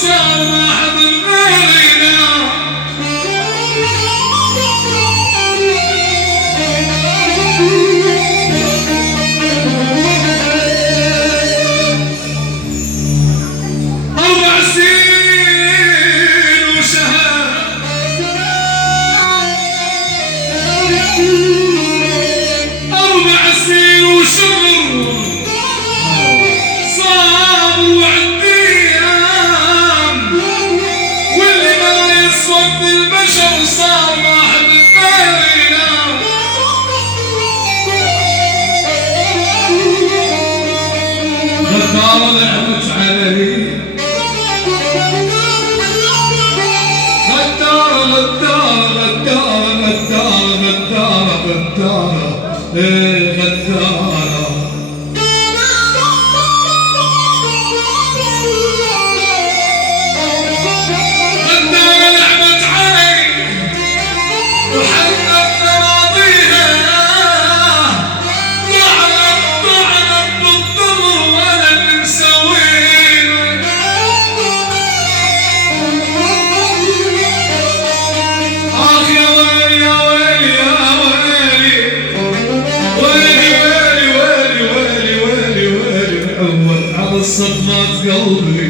وصار ما حد غيرنا. غدارة لعبت علي، غدارة غدارة غدارة غدارة غدارة ايه غدارة. غدارة لعبت علي وحرقت ماضيها، طعنت بالضر ولا نسويها. آخ يا ويلي يا ويلي يا ويلي، ويلي ويلي ويلي ويلي ويلي ويلي، عوض على الصدمات قلبي.